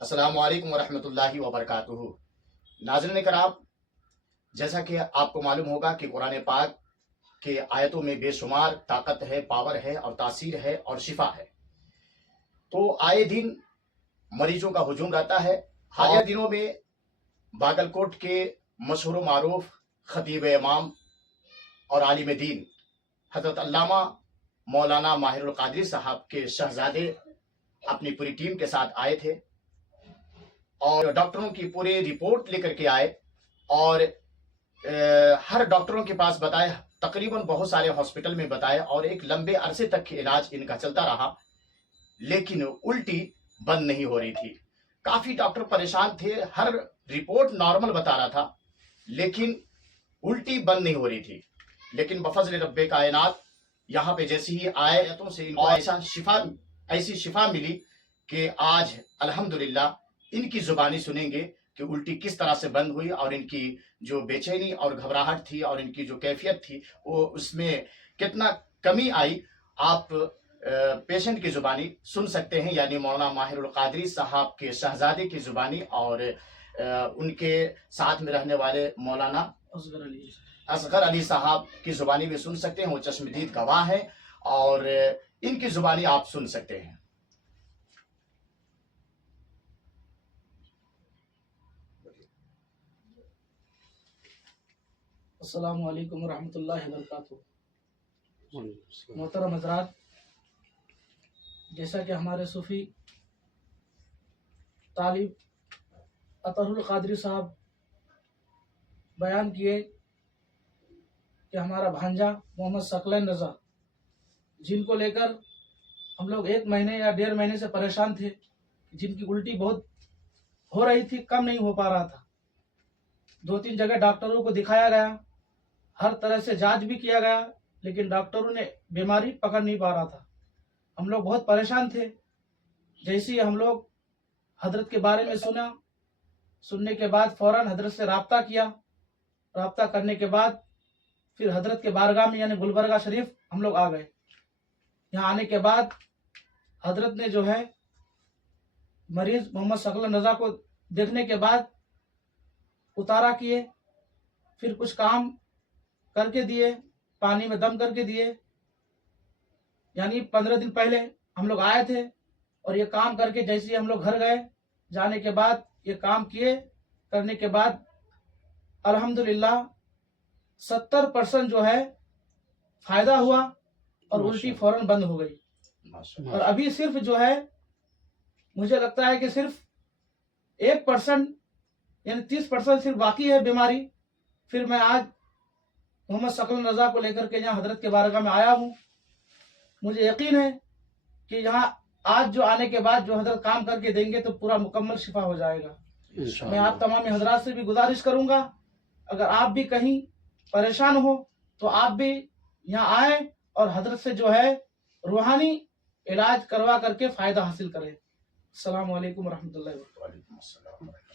السلام علیکم ورحمۃ اللہ وبرکاتہ۔ ناظرین کرام، جیسا کہ آپ کو معلوم ہوگا کہ قرآن پاک کے آیتوں میں بے شمار طاقت ہے، پاور ہے اور تاثیر ہے اور شفا ہے، تو آئے دن مریضوں کا ہجوم رہتا ہے۔ حالیہ دنوں میں باگل کوٹ کے مشہور و معروف خطیب امام اور عالم دین حضرت علامہ مولانا ماہر القادری صاحب کے شہزادے اپنی پوری ٹیم کے ساتھ آئے تھے اور ڈاکٹروں کی پوری رپورٹ لے کر کے آئے اور ہر ڈاکٹروں کے پاس بتائے، تقریباً بہت سارے ہاسپٹل میں بتائے اور ایک لمبے عرصے تک علاج ان کا چلتا رہا، لیکن الٹی بند نہیں ہو رہی تھی۔ کافی ڈاکٹر پریشان تھے، ہر رپورٹ نارمل بتا رہا تھا لیکن الٹی بند نہیں ہو رہی تھی۔ لیکن بفضل رب کائنات یہاں پہ جیسی ہی آیتوں سے ان کو ایسی شفا ملی کہ آج الحمدللہ ان کی زبانی سنیں گے کہ الٹی کس طرح سے بند ہوئی اور ان کی جو بے چینی اور گھبراہٹ تھی اور ان کی جو کیفیت تھی وہ اس میں کتنا کمی آئی، آپ پیشنٹ کی زبانی سن سکتے ہیں، یعنی مولانا ماہر القادری صاحب کے شہزادے کی زبانی اور ان کے ساتھ میں رہنے والے مولانا اصغر علی صاحب کی زبانی بھی سن سکتے ہیں، وہ چشمدید گواہ ہیں اور ان کی زبانی آپ سن سکتے ہیں۔ السلام علیکم ورحمۃ اللہ وبرکاتہ۔ محترم حضرات، جیسا کہ ہمارے صوفی طالب اطہر القادری صاحب بیان کیے کہ ہمارا بھانجا محمد ثقلین رضا، جن کو لے کر ہم لوگ 1 مہینے یا 1.5 مہینے سے پریشان تھے، جن کی الٹی بہت ہو رہی تھی، کم نہیں ہو پا رہا تھا، 2-3 جگہ ڈاکٹروں کو دکھایا گیا، ہر طرح سے جانچ بھی کیا گیا، لیکن ڈاکٹروں نے بیماری پکڑ نہیں پا رہا تھا۔ ہم لوگ بہت پریشان تھے۔ جیسے ہی ہم لوگ حضرت کے بارے میں سننے کے بعد فوراً حضرت سے رابطہ کیا۔ رابطہ کرنے کے بعد پھر حضرت کے بارگاہ میں یعنی گلبرگہ شریف ہم لوگ آ گئے۔ یہاں آنے کے بعد حضرت نے جو ہے مریض محمد ثقلین رضا کو دیکھنے کے بعد اتارا کیے، پھر کچھ کام کر کے دیے، پانی میں دم کر کے دیے۔ یعنی 15 دن پہلے ہم لوگ آئے تھے اور یہ کام کر کے جیسے ہی ہم لوگ گھر گئے، جانے کے بعد یہ کام کیے، کرنے کے بعد الحمدللہ 70% جو ہے فائدہ ہوا اور الٹی فوراً بند ہو گئی۔ اور ابھی صرف جو ہے مجھے لگتا ہے کہ صرف 1% یعنی 30% صرف باقی ہے بیماری۔ پھر میں آج محمد ثقلین رضا کو لے کر کے یہاں حضرت کے بارگاہ میں آیا ہوں۔ مجھے یقین ہے کہ یہاں آج جو آنے کے بعد جو حضرت کام کر کے دیں گے تو پورا مکمل شفا ہو جائے گا۔ میں آپ تمام حضرات سے بھی گزارش کروں گا، اگر آپ بھی کہیں پریشان ہو تو آپ بھی یہاں آئیں اور حضرت سے جو ہے روحانی علاج کروا کر کے فائدہ حاصل کریں۔ السلام علیکم ورحمۃ اللہ وبرکاتہ۔